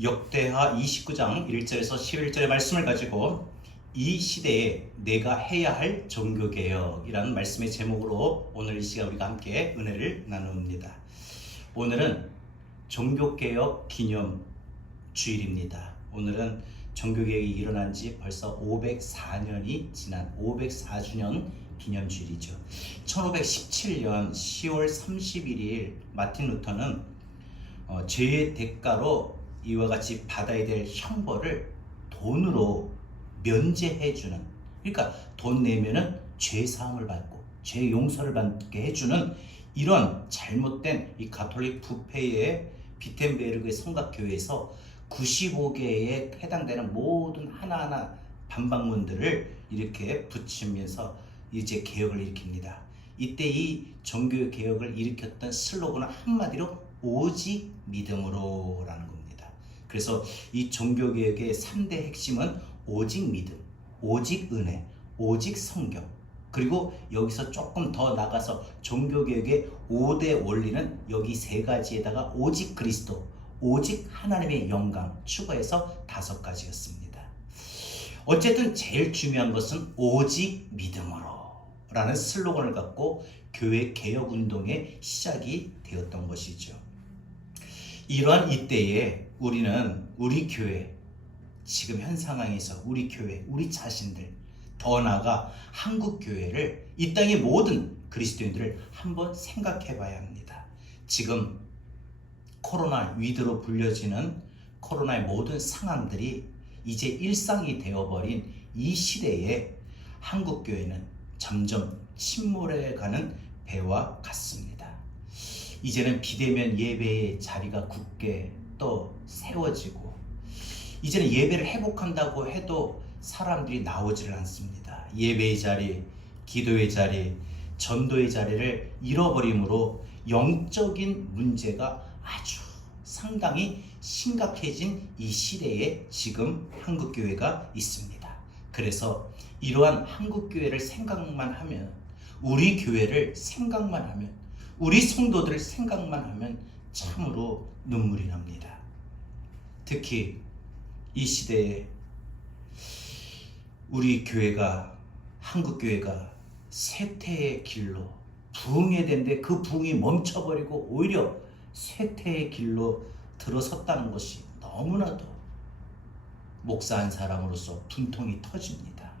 역대하 29장 1절에서 11절의 말씀을 가지고 이 시대에 내가 해야 할 종교개혁이라는 말씀의 제목으로 오늘 이 시간 우리가 함께 은혜를 나눕니다. 오늘은 종교개혁 기념주일입니다. 오늘은 종교개혁이 일어난 지 벌써 504년이 지난 504주년 기념주일이죠. 1517년 10월 31일 마틴 루터는 죄의 대가로 이와 같이 받아야 될 형벌을 돈으로 면제해주는, 그러니까 돈 내면은 죄 사함을 받고 죄 용서를 받게 해주는 이런 잘못된 이 가톨릭 부패의 비텐베르그의 성곽교회에서 95개에 해당되는 모든 하나하나 반박문들을 이렇게 붙이면서 이제 개혁을 일으킵니다. 이때 이 종교 개혁을 일으켰던 슬로건은 한마디로 오직 믿음으로 라는 겁니다. 그래서 이 종교 개혁의 3대 핵심은 오직 믿음, 오직 은혜, 오직 성경, 그리고 여기서 조금 더 나가서 종교 개혁의 5대 원리는 여기 세 가지에다가 오직 그리스도, 오직 하나님의 영광 추가해서 5가지였습니다. 어쨌든 제일 중요한 것은 오직 믿음으로 라는 슬로건을 갖고 교회 개혁 운동의 시작이 되었던 것이죠. 이러한 이때에 우리는 우리 교회, 지금 현 상황에서 우리 교회, 우리 자신들, 더 나아가 한국 교회를, 이 땅의 모든 그리스도인들을 한번 생각해 봐야 합니다. 지금 코로나 위드로 불려지는 코로나의 모든 상황들이 이제 일상이 되어버린 이 시대에 한국 교회는 점점 침몰해가는 배와 같습니다. 이제는 비대면 예배의 자리가 굳게 또 세워지고, 이제는 예배를 회복한다고 해도 사람들이 나오지를 않습니다. 예배의 자리, 기도의 자리, 전도의 자리를 잃어버림으로 영적인 문제가 아주 상당히 심각해진 이 시대에 지금 한국교회가 있습니다. 그래서 이러한 한국교회를 생각만 하면, 우리 교회를 생각만 하면, 우리 성도들을 생각만 하면 참으로 눈물이 납니다. 특히 이 시대에 우리 교회가, 한국교회가 쇠퇴의 길로 부흥해야 되는데 그 부흥이 멈춰버리고 오히려 쇠퇴의 길로 들어섰다는 것이 너무나도 목사 한 사람으로서 분통이 터집니다.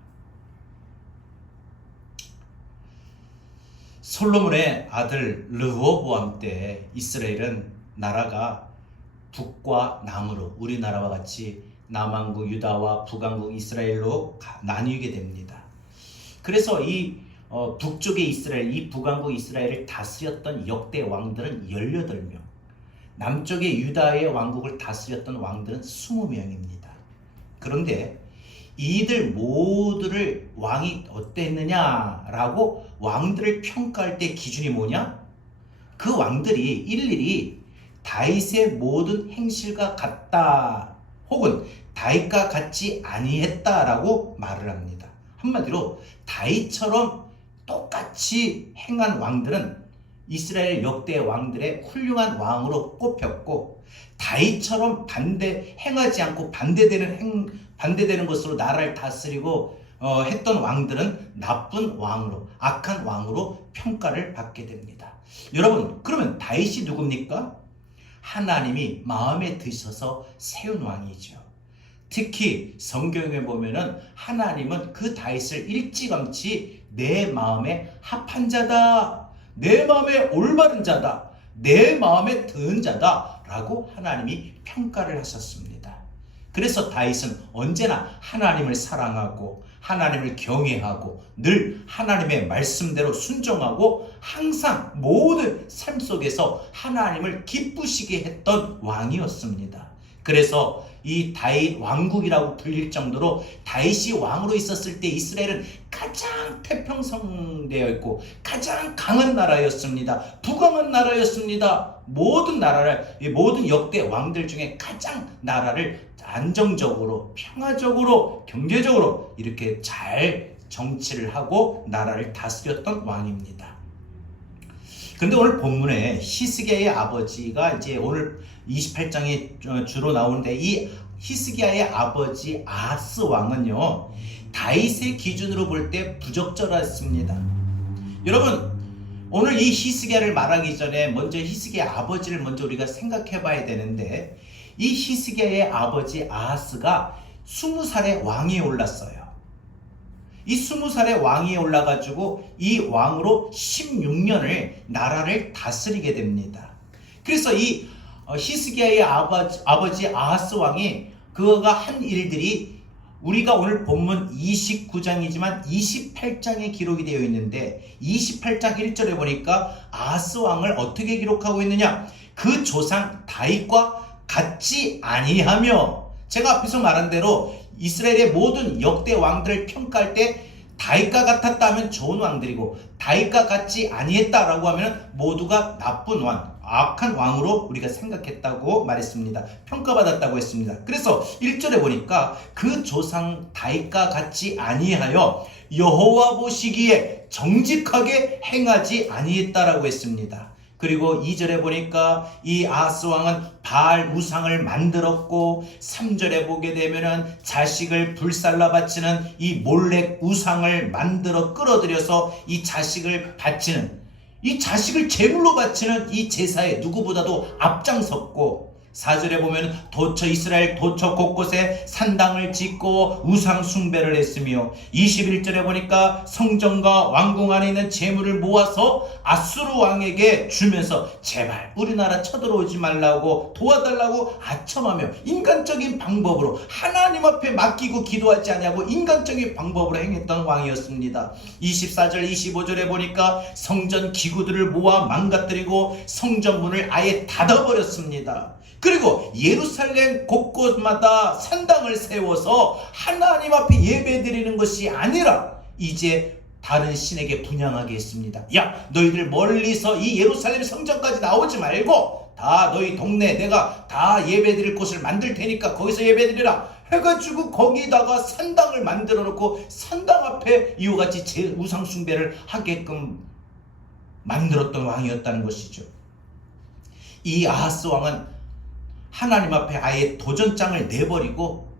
솔로몬의 아들 르호보암 때 이스라엘은 나라가 북과 남으로, 우리나라와 같이 남왕국 유다와 북왕국 이스라엘로 나뉘게 됩니다. 그래서 이 북쪽의 이스라엘, 이 북왕국 이스라엘을 다스렸던 역대 왕들은 18명, 남쪽의 유다의 왕국을 다스렸던 왕들은 20명입니다. 그런데 이들 모두를 왕이 어땠느냐라고 왕들을 평가할 때 기준이 뭐냐? 그 왕들이 일일이 다윗의 모든 행실과 같다, 혹은 다윗과 같지 아니했다라고 말을 합니다. 한마디로 다윗처럼 똑같이 행한 왕들은 이스라엘 역대 왕들의 훌륭한 왕으로 꼽혔고, 다윗처럼 행하지 않고 반대되는 것으로 나라를 다스리고 했던 왕들은 나쁜 왕으로, 악한 왕으로 평가를 받게 됩니다. 여러분, 그러면 다윗이 누굽니까? 하나님이 마음에 드셔서 세운 왕이죠. 특히 성경에 보면은 하나님은 그 다윗을 일찌감치 내 마음에 합한 자다, 내 마음에 올바른 자다, 내 마음에 드는 자다 라고 하나님이 평가를 하셨습니다. 그래서 다윗은 언제나 하나님을 사랑하고 하나님을 경외하고 늘 하나님의 말씀대로 순종하고 항상 모든 삶 속에서 하나님을 기쁘시게 했던 왕이었습니다. 그래서 이 다윗 왕국이라고 불릴 정도로 다윗이 왕으로 있었을 때 이스라엘은 가장 태평성되어 있고 가장 강한 나라였습니다. 부강한 나라였습니다. 모든 역대 왕들 중에 가장 나라를 안정적으로, 평화적으로, 경제적으로 이렇게 잘 정치를 하고 나라를 다스렸던 왕입니다. 그런데 오늘 본문에 히스기야의 아버지가 이제 오늘 28장에 주로 나오는데, 이 히스기야의 아버지 아하스 왕은요, 다윗의 기준으로 볼 때 부적절했습니다. 여러분, 오늘 이 히스기야를 말하기 전에 먼저 히스기야 아버지를 먼저 우리가 생각해 봐야 되는데, 이 히스기야의 아버지 아하스가 20살에 왕위에 올랐어요. 이 20살에 왕위에 올라가지고 이 왕으로 16년을 나라를 다스리게 됩니다. 그래서 이 히스기야의 아버지 아하스 왕이 그가 한 일들이 우리가 오늘 본문 29장이지만 28장에 기록이 되어 있는데, 28장 1절에 보니까 아하스 왕을 어떻게 기록하고 있느냐, 그 조상 다윗과 같지 아니하며, 제가 앞에서 말한 대로 이스라엘의 모든 역대 왕들을 평가할 때 다윗과 같았다 하면 좋은 왕들이고, 다윗과 같지 아니했다라고 하면 모두가 나쁜 왕, 악한 왕으로 우리가 생각했다고 말했습니다. 평가받았다고 했습니다. 그래서 1절에 보니까 그 조상 다윗과 같지 아니하여 여호와 보시기에 정직하게 행하지 아니했다라고 했습니다. 그리고 2절에 보니까 이 아하스 왕은 바알 우상을 만들었고, 3절에 보게 되면은 자식을 불살라 바치는 이 몰렉 우상을 만들어 끌어들여서 이 자식을 바치는, 이 자식을 제물로 바치는 이 제사에 누구보다도 앞장섰고, 4절에 보면 이스라엘 도처 곳곳에 산당을 짓고 우상 숭배를 했으며, 21절에 보니까 성전과 왕궁 안에 있는 재물을 모아서 아수르 왕에게 주면서 제발 우리나라 쳐들어오지 말라고 도와달라고 아첨하며 인간적인 방법으로 하나님 앞에 맡기고 기도하지 않냐고 인간적인 방법으로 행했던 왕이었습니다. 24절 25절에 보니까 성전 기구들을 모아 망가뜨리고 성전문을 아예 닫아버렸습니다. 그리고 예루살렘 곳곳마다 산당을 세워서 하나님 앞에 예배드리는 것이 아니라 이제 다른 신에게 분향하게 했습니다. 야, 너희들 멀리서 이 예루살렘 성전까지 나오지 말고 다 너희 동네 내가 다 예배드릴 곳을 만들 테니까 거기서 예배드리라 해가지고 거기다가 산당을 만들어 놓고 산당 앞에 이와 같이 우상 숭배를 하게끔 만들었던 왕이었다는 것이죠. 이 아하스 왕은 하나님 앞에 아예 도전장을 내버리고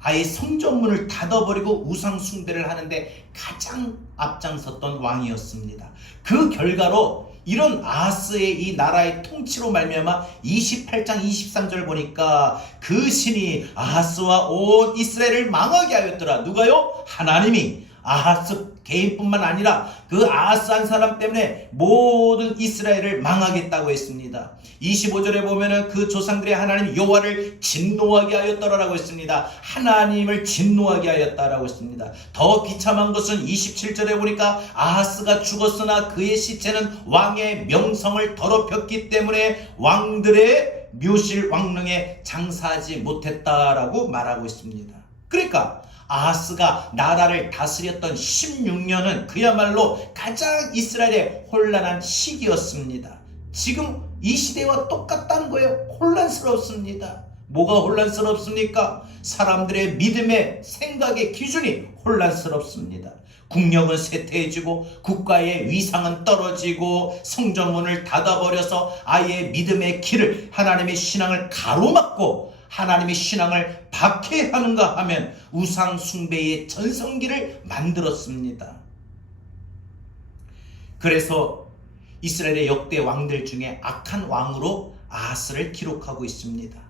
아예 성전문을 닫아버리고 우상 숭배를 하는데 가장 앞장섰던 왕이었습니다. 그 결과로 이런 아하스의 이 나라의 통치로 말미암아 28장 23절 보니까 그 신이 아하스와 온 이스라엘을 망하게 하였더라. 누가요? 하나님이. 아하스 개인뿐만 아니라 그 아하스 한 사람 때문에 모든 이스라엘을 망하겠다고 했습니다. 25절에 보면은 그 조상들의 하나님 여호와를 진노하게 하였더라라고 했습니다. 하나님을 진노하게 하였다라고 했습니다. 더 비참한 것은 27절에 보니까 아하스가 죽었으나 그의 시체는 왕의 명성을 더럽혔기 때문에 왕들의 묘실 왕릉에 장사하지 못했다라고 말하고 있습니다. 그러니까 아하스가 나라를 다스렸던 16년은 그야말로 가장 이스라엘의 혼란한 시기였습니다. 지금 이 시대와 똑같다는 거예요. 혼란스럽습니다. 뭐가 혼란스럽습니까? 사람들의 믿음의 생각의 기준이 혼란스럽습니다. 국력은 쇠퇴해지고 국가의 위상은 떨어지고 성전문을 닫아버려서 아예 믿음의 길을, 하나님의 신앙을 가로막고 하나님의 신앙을 박해하는가 하면 우상 숭배의 전성기를 만들었습니다. 그래서 이스라엘의 역대 왕들 중에 악한 왕으로 아하스를 기록하고 있습니다.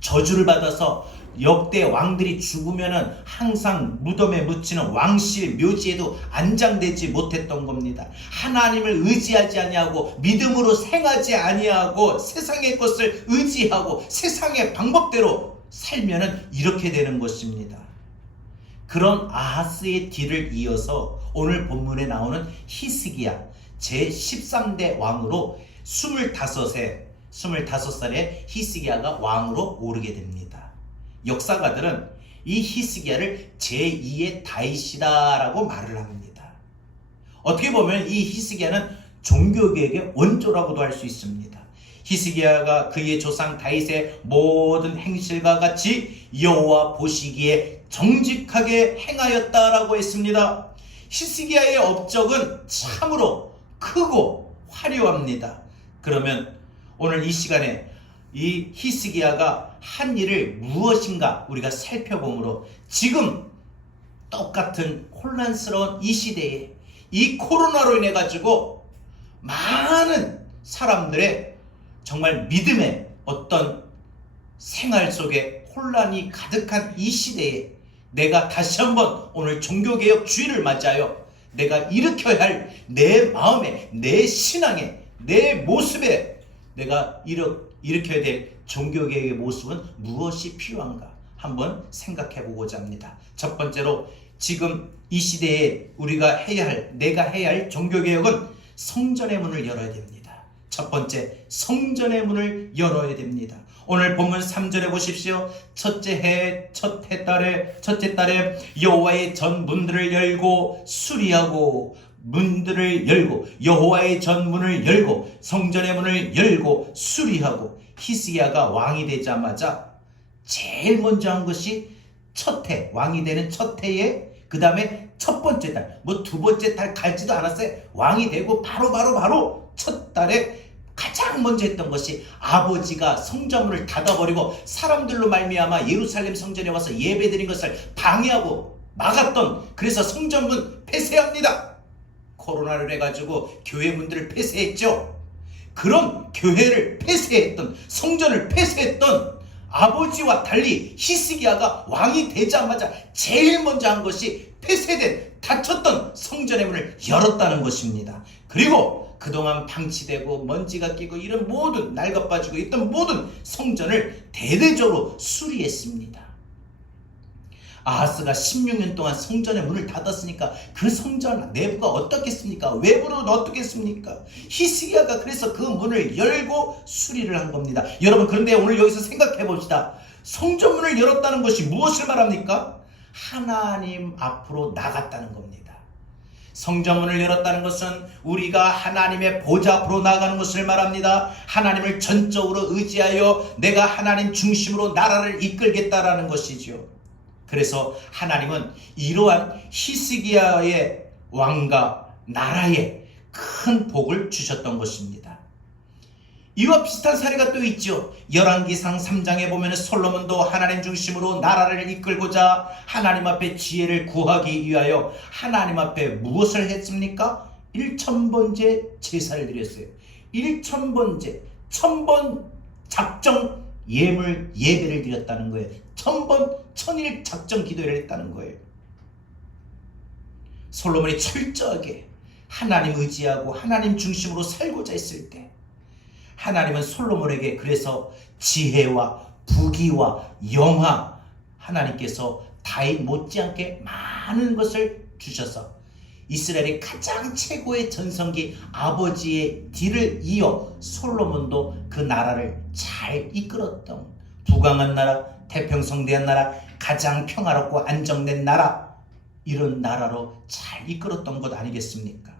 저주를 받아서 역대 왕들이 죽으면은 항상 무덤에 묻히는 왕실 묘지에도 안장되지 못했던 겁니다. 하나님을 의지하지 아니하고 믿음으로 생하지 아니하고 세상의 것을 의지하고 세상의 방법대로 살면은 이렇게 되는 것입니다. 그런 아하스의 뒤를 이어서 오늘 본문에 나오는 히스기야 제13대 왕으로 25살에 히스기야가 왕으로 오르게 됩니다. 역사가들은 이 히스기야를 제2의 다윗이다라고 말을 합니다. 어떻게 보면 이 히스기야는 종교개혁의 원조라고도 할 수 있습니다. 히스기야가 그의 조상 다윗의 모든 행실과 같이 여호와 보시기에 정직하게 행하였다라고 했습니다. 히스기야의 업적은 참으로 크고 화려합니다. 그러면 오늘 이 시간에 이 히스기야가 한 일을 무엇인가 우리가 살펴보므로 지금 똑같은 혼란스러운 이 시대에 이 코로나로 인해 가지고 많은 사람들의 정말 믿음의 어떤 생활 속에 혼란이 가득한 이 시대에 내가 다시 한번 오늘 종교개혁 주일을 맞이하여 내가 일으켜야 할 내 마음에, 내 신앙에, 내 모습에 내가 일으켜야 될 종교개혁의 모습은 무엇이 필요한가 한번 생각해 보고자 합니다. 첫 번째로 지금 이 시대에 우리가 해야 할, 내가 해야 할 종교개혁은 성전의 문을 열어야 됩니다. 첫 번째, 성전의 문을 열어야 됩니다. 오늘 본문 3절에 보십시오. 첫째 달에 여호와의 전 문들을 열고 수리하고 문들을 열고 여호와의 전 문을 열고 성전의 문을 열고 수리하고 히스기야가 왕이 되자마자 제일 먼저 한 것이 첫 해, 왕이 되는 첫 해에 그 다음에 첫 번째 달, 뭐 두 번째 달 갈지도 않았어요. 왕이 되고 바로 첫 달에 가장 먼저 했던 것이 아버지가 성전문을 닫아버리고 사람들로 말미암아 예루살렘 성전에 와서 예배드린 것을 방해하고 막았던, 그래서 성전문 폐쇄합니다. 코로나를 해가지고 교회 문들을 폐쇄했죠. 그런 교회를 폐쇄했던, 성전을 폐쇄했던 아버지와 달리 히스기야가 왕이 되자마자 제일 먼저 한 것이 폐쇄된, 닫혔던 성전의 문을 열었다는 것입니다. 그리고 그동안 방치되고 먼지가 끼고 이런 모든 낡아빠지고 있던 모든 성전을 대대적으로 수리했습니다. 아하스가 16년 동안 성전의 문을 닫았으니까 그 성전 내부가 어떻겠습니까? 외부로는 어떻겠습니까? 히스기야가 그래서 그 문을 열고 수리를 한 겁니다. 여러분, 그런데 오늘 여기서 생각해 봅시다. 성전 문을 열었다는 것이 무엇을 말합니까? 하나님 앞으로 나갔다는 겁니다. 성전문을 열었다는 것은 우리가 하나님의 보좌 앞으로 나가는 것을 말합니다. 하나님을 전적으로 의지하여 내가 하나님 중심으로 나라를 이끌겠다라는 것이죠. 그래서 하나님은 이러한 히스기야의 왕과 나라에 큰 복을 주셨던 것입니다. 이와 비슷한 사례가 또 있죠. 열왕기상 3장에 보면 솔로몬도 하나님 중심으로 나라를 이끌고자 하나님 앞에 지혜를 구하기 위하여 하나님 앞에 무엇을 했습니까? 1000번째 제사를 드렸어요. 1000번째, 1000번 작정 예배를 드렸다는 거예요. 1000번, 1000일 작정 기도를 했다는 거예요. 솔로몬이 철저하게 하나님 의지하고 하나님 중심으로 살고자 했을 때 하나님은 솔로몬에게 그래서 지혜와 부귀와 영화, 하나님께서 다윗 못지않게 많은 것을 주셔서 이스라엘의 가장 최고의 전성기 아버지의 뒤를 이어 솔로몬도 그 나라를 잘 이끌었던, 부강한 나라, 태평성대한 나라, 가장 평화롭고 안정된 나라, 이런 나라로 잘 이끌었던 것 아니겠습니까?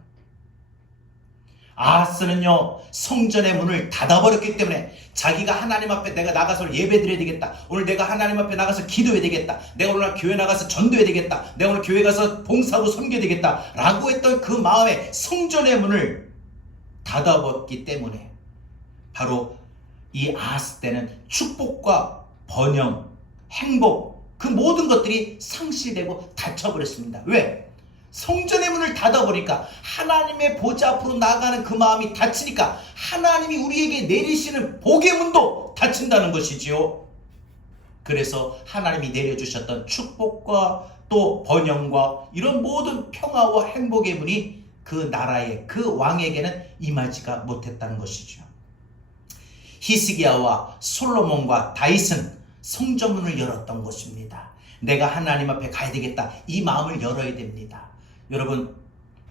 아하스는요, 성전의 문을 닫아버렸기 때문에 자기가 하나님 앞에 내가 나가서 예배드려야 되겠다, 오늘 내가 하나님 앞에 나가서 기도해야 되겠다, 내가 오늘 교회 나가서 전도해야 되겠다, 내가 오늘 교회 가서 봉사하고 섬겨야 되겠다 라고 했던 그 마음에 성전의 문을 닫아버렸기 때문에 바로 이 아하스 때는 축복과 번영, 행복, 그 모든 것들이 상실되고 닫혀버렸습니다. 왜? 성전의 문을 닫아보니까 하나님의 보좌 앞으로 나가는 그 마음이 닫히니까 하나님이 우리에게 내리시는 복의 문도 닫힌다는 것이지요. 그래서 하나님이 내려주셨던 축복과 또 번영과 이런 모든 평화와 행복의 문이 그 나라의 그 왕에게는 임하지가 못했다는 것이죠. 히스기야와 솔로몬과 다윗은 성전문을 열었던 것입니다. 내가 하나님 앞에 가야 되겠다, 이 마음을 열어야 됩니다. 여러분,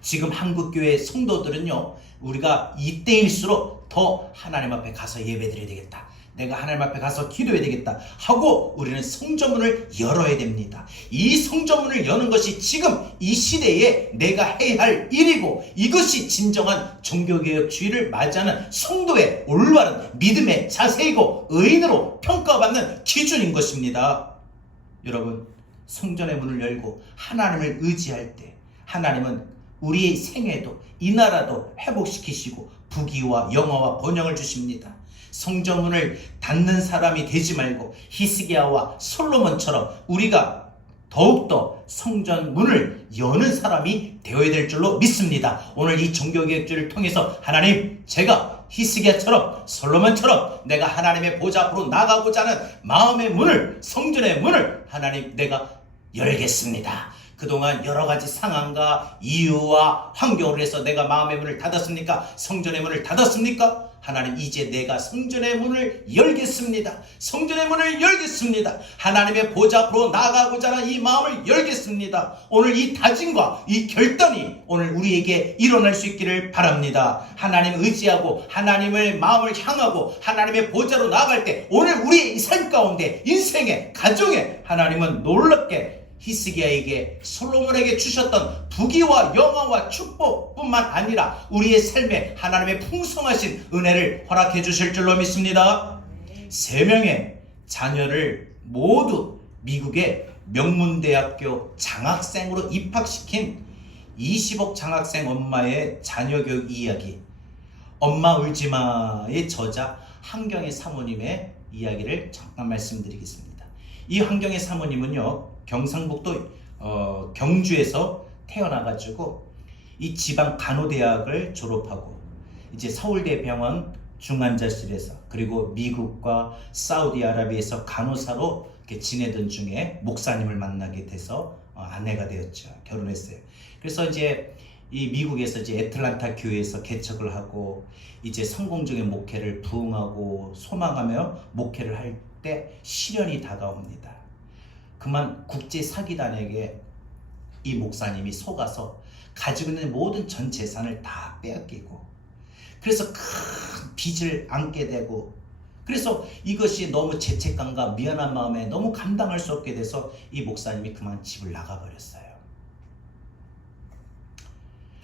지금 한국교회 성도들은요, 우리가 이때일수록 더 하나님 앞에 가서 예배드려야 되겠다, 내가 하나님 앞에 가서 기도해야 되겠다 하고 우리는 성전문을 열어야 됩니다. 이 성전문을 여는 것이 지금 이 시대에 내가 해야 할 일이고, 이것이 진정한 종교개혁 주의를 맞이하는 성도의 올바른 믿음의 자세이고 의인으로 평가받는 기준인 것입니다. 여러분, 성전의 문을 열고 하나님을 의지할 때 하나님은 우리의 생애도 이 나라도 회복시키시고 부귀와 영화와 번영을 주십니다. 성전문을 닫는 사람이 되지 말고 히스기야와 솔로몬처럼 우리가 더욱더 성전 문을 여는 사람이 되어야 될 줄로 믿습니다. 오늘 이 종교개혁주를 통해서 하나님, 제가 히스기야처럼 솔로몬처럼 내가 하나님의 보좌 앞으로 나가고자 하는 마음의 문을, 성전의 문을 하나님 내가 열겠습니다. 그동안 여러 가지 상황과 이유와 환경으로 해서 내가 마음의 문을 닫았습니까? 성전의 문을 닫았습니까? 하나님, 이제 내가 성전의 문을 열겠습니다. 성전의 문을 열겠습니다. 하나님의 보좌 앞으로 나아가고자 하는 이 마음을 열겠습니다. 오늘 이 다짐과 이 결단이 오늘 우리에게 일어날 수 있기를 바랍니다. 하나님 의지하고 하나님의 마음을 향하고 하나님의 보좌로 나아갈 때 오늘 우리의 삶 가운데 인생에 가정에 하나님은 놀랍게 히스기야에게 솔로몬에게 주셨던 부귀와 영화와 축복뿐만 아니라 우리의 삶에 하나님의 풍성하신 은혜를 허락해 주실 줄로 믿습니다. 3명의 자녀를 모두 미국의 명문대학교 장학생으로 입학시킨 20억 장학생 엄마의 자녀 교육 이야기, 엄마 울지마의 저자 한경애 사모님의 이야기를 잠깐 말씀드리겠습니다. 이 한경애 사모님은요, 경상북도 경주에서 태어나가지고 이 지방 간호대학을 졸업하고 이제 서울대병원 중환자실에서 그리고 미국과 사우디아라비아에서 간호사로 이렇게 지내던 중에 목사님을 만나게 돼서 아내가 되었죠. 결혼했어요. 그래서 이제 이 미국에서 이제 애틀란타 교회에서 개척을 하고 이제 성공적인 목회를 부응하고 소망하며 목회를 할 때 시련이 다가옵니다. 그만 국제 사기단에게 이 목사님이 속아서 가지고 있는 모든 전 재산을 다 빼앗기고, 그래서 큰 빚을 안게 되고, 그래서 이것이 너무 죄책감과 미안한 마음에 너무 감당할 수 없게 돼서 이 목사님이 그만 집을 나가버렸어요.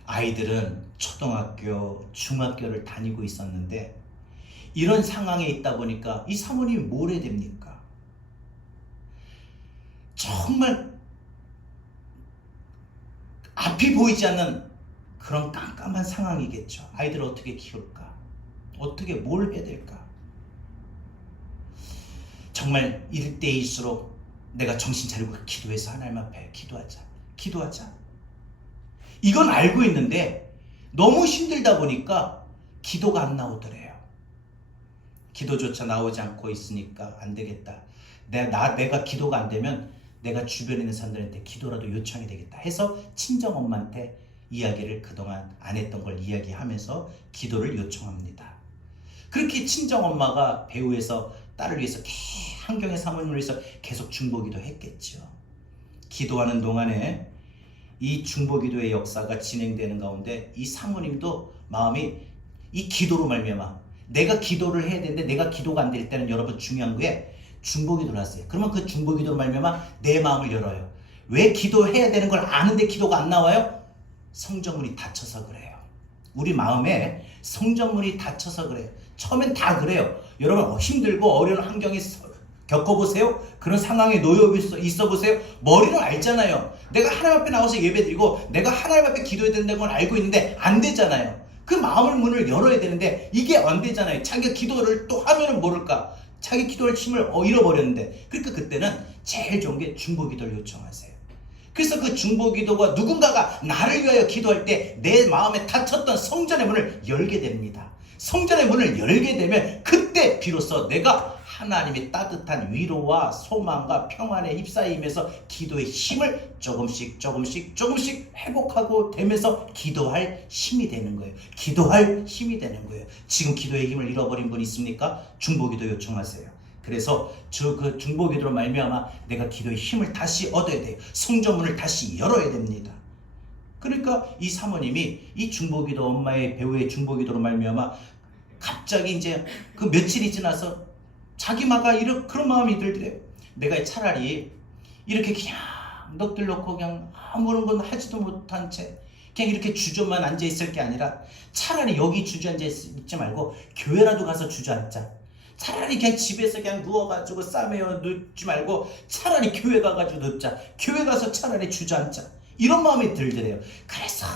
아이들은 초등학교, 중학교를 다니고 있었는데 이런 상황에 있다 보니까 이 사모님이 뭘 해야 됩니까? 정말 앞이 보이지 않는 그런 깜깜한 상황이겠죠. 아이들을 어떻게 키울까? 어떻게 뭘 해야 될까? 정말 이럴 때일수록 내가 정신 차리고 기도해서 하나님 앞에 기도하자. 이건 알고 있는데 너무 힘들다 보니까 기도가 안 나오더래요. 기도조차 나오지 않고 있으니까 안 되겠다. 내가 기도가 안 되면 내가 주변에 있는 사람들한테 기도라도 요청이 되겠다 해서 친정엄마한테 이야기를 그동안 안 했던 걸 이야기하면서 기도를 요청합니다. 그렇게 친정엄마가 배우에서 딸을 위해서 한경애 사모님을 위해서 계속 중보기도 했겠죠. 기도하는 동안에 이 중보기도의 역사가 진행되는 가운데 이 사모님도 마음이 이 기도로 말미암아 내가 기도를 해야 되는데 내가 기도가 안 될 때는 여러분 중요한 거에 중보기도를 하세요. 그러면 그 중보기도로 말미암아 내 마음을 열어요. 왜 기도해야 되는 걸 아는데 기도가 안 나와요? 성전문이 닫혀서 그래요. 우리 마음에 성전문이 닫혀서 그래요. 처음엔 다 그래요. 여러분 힘들고 어려운 환경에 겪어보세요. 그런 상황에 놓여 있어 보세요. 머리는 알잖아요. 내가 하나님 앞에 나와서 예배드리고 내가 하나님 앞에 기도해야 된다는 건 알고 있는데 안 되잖아요. 그 마음의 문을 열어야 되는데 이게 안 되잖아요. 자기가 기도를 또 하면은 모를까. 자기 기도할 힘을 잃어버렸는데, 그러니까 그때는 제일 좋은 게 중보기도를 요청하세요. 그래서 그 중보기도가 누군가가 나를 위하여 기도할 때 내 마음에 닫혔던 성전의 문을 열게 됩니다. 성전의 문을 열게 되면 그때 비로소 내가 하나님의 따뜻한 위로와 소망과 평안에 휩싸이면서 기도의 힘을 조금씩 회복하고 되면서 기도할 힘이 되는 거예요. 기도할 힘이 되는 거예요. 지금 기도의 힘을 잃어버린 분 있습니까? 중보기도 요청하세요. 그래서 그 중보기도로 말미암아 내가 기도의 힘을 다시 얻어야 돼요. 성전문을 다시 열어야 됩니다. 그러니까 이 사모님이 이 중보기도, 엄마의 배우의 중보기도로 말미암아 갑자기 이제 그 며칠이 지나서 자기 마가 그런 마음이 들더래요. 내가 차라리 이렇게 그냥 넋들 놓고 그냥 아무런 건 하지도 못한 채 그냥 이렇게 주저만 앉아 있을 게 아니라 차라리 여기 주저앉아 있지 말고 교회라도 가서 주저앉자. 차라리 그냥 집에서 그냥 누워가지고 싸매어 눕지 말고 차라리 교회 가가지고 눕자. 교회 가서 차라리 주저앉자. 이런 마음이 들더래요. 그래서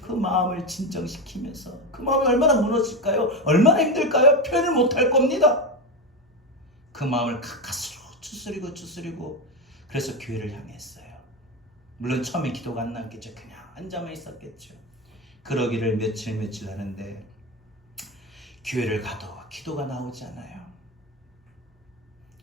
그 마음을 진정시키면서 그 마음이 얼마나 무너질까요? 얼마나 힘들까요? 표현을 못할 겁니다. 그 마음을 가까스로 추스리고 그래서 교회를 향했어요. 물론 처음에 기도가 안 나왔겠죠. 그냥 앉아만 있었겠죠. 그러기를 며칠 하는데 교회를 가도 기도가 나오지 않아요.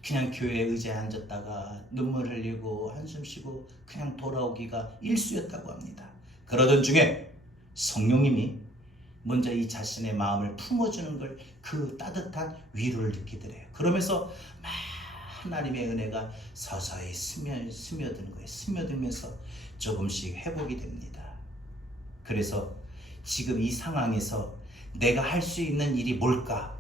그냥 교회에 의자에 앉았다가 눈물 흘리고 한숨 쉬고 그냥 돌아오기가 일쑤였다고 합니다. 그러던 중에 성령님이 먼저 이 자신의 마음을 품어주는 걸 그 따뜻한 위로를 느끼더래요. 그러면서 막 하나님의 은혜가 서서히 스며드는 거예요. 스며들면서 조금씩 회복이 됩니다. 그래서 지금 이 상황에서 내가 할 수 있는 일이 뭘까?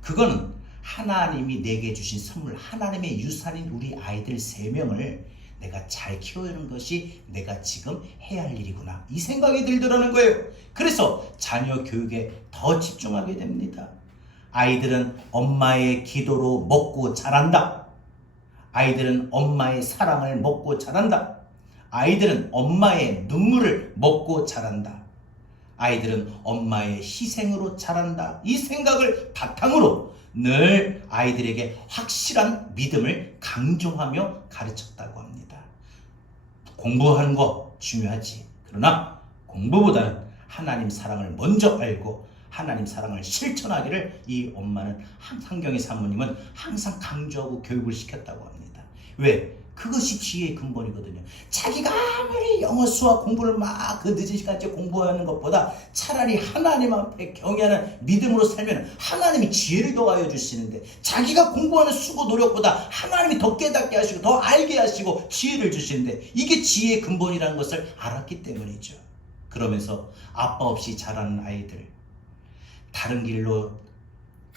그거는 하나님이 내게 주신 선물, 하나님의 유산인 우리 아이들 3명을 내가 잘 키우는 것이 내가 지금 해야 할 일이구나, 이 생각이 들더라는 거예요. 그래서 자녀 교육에 더 집중하게 됩니다. 아이들은 엄마의 기도로 먹고 자란다. 아이들은 엄마의 사랑을 먹고 자란다. 아이들은 엄마의 눈물을 먹고 자란다. 아이들은 엄마의 희생으로 자란다. 이 생각을 바탕으로 늘 아이들에게 확실한 믿음을 강조하며 가르쳤다고 합니다. 공부하는 거 중요하지. 그러나 공부보다는 하나님 사랑을 먼저 알고 하나님 사랑을 실천하기를 이 엄마는, 상경의 사모님은 항상 강조하고 교육을 시켰다고 합니다. 왜? 그것이 지혜의 근본이거든요. 자기가 아무리 영어 수학 공부를 막 그 늦은 시간째 공부하는 것보다 차라리 하나님 앞에 경외하는 믿음으로 살면 하나님이 지혜를 더하여 주시는데, 자기가 공부하는 수고 노력보다 하나님이 더 깨닫게 하시고 더 알게 하시고 지혜를 주시는데, 이게 지혜의 근본이라는 것을 알았기 때문이죠. 그러면서 아빠 없이 자라는 아이들, 다른 길로,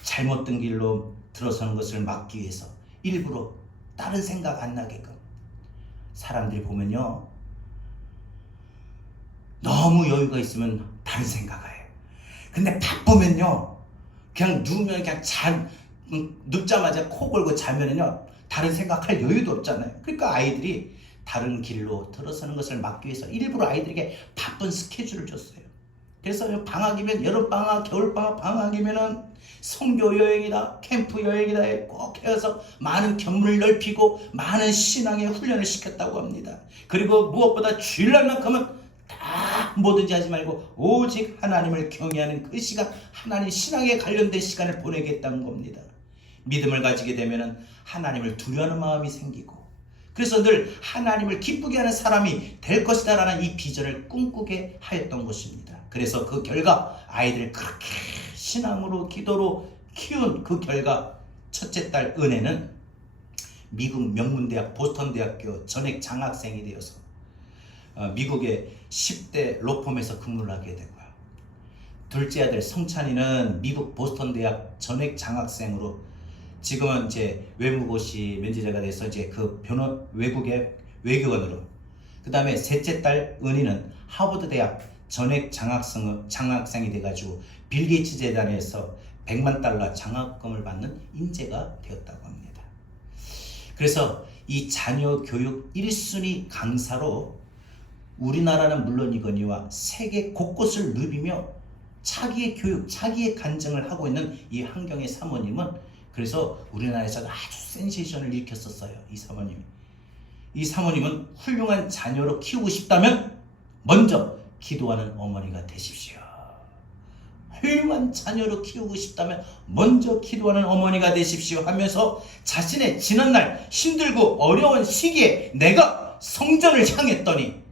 잘못된 길로 들어서는 것을 막기 위해서 일부러 다른 생각 안 나게끔, 사람들이 보면요, 너무 여유가 있으면 다른 생각해요. 근데 바쁘면요, 그냥 누우면 그냥 눕자마자 코 골고 자면은요, 다른 생각할 여유도 없잖아요. 그러니까 아이들이 다른 길로 들어서는 것을 막기 위해서 일부러 아이들에게 바쁜 스케줄을 줬어요. 그래서 방학이면, 여름방학, 겨울방학, 방학이면은 선교 여행이다, 캠프 여행이다 꼭 해서 많은 견문을 넓히고 많은 신앙의 훈련을 시켰다고 합니다. 그리고 무엇보다 주일날만큼은 다 뭐든지 하지 말고 오직 하나님을 경외하는 그 시간, 하나님 신앙에 관련된 시간을 보내겠다는 겁니다. 믿음을 가지게 되면 하나님을 두려워하는 마음이 생기고, 그래서 늘 하나님을 기쁘게 하는 사람이 될 것이다 라는 이 비전을 꿈꾸게 하였던 것입니다. 그래서 그 결과 아이들을 그렇게 신앙으로 기도로 키운 그 결과, 첫째 딸 은혜는 미국 명문대학 보스턴대학교 전액 장학생이 되어서 미국의 10대 로펌에서 근무를 하게 되고요. 둘째 아들 성찬이는 미국 보스턴대학 전액 장학생으로 지금은 이제 외무고시 면제자가 돼서 이제 그 외국의 외교관으로, 그 다음에 셋째 딸 은희는 하버드 대학 전액 장학생이 돼가지고 빌 게이츠 재단에서 $1,000,000 장학금을 받는 인재가 되었다고 합니다. 그래서 이 자녀 교육 1순위 강사로 우리나라는 물론이거니와 세계 곳곳을 누비며 자기의 교육, 자기의 간증을 하고 있는 이 한경의 사모님은, 그래서 우리나라에서도 아주 센세이션을 일으켰었어요. 이 사모님은 훌륭한 자녀로 키우고 싶다면 먼저 기도하는 어머니가 되십시오. 훌륭한 자녀로 키우고 싶다면 먼저 기도하는 어머니가 되십시오 하면서 자신의 지난날 힘들고 어려운 시기에 내가 성전을 향했더니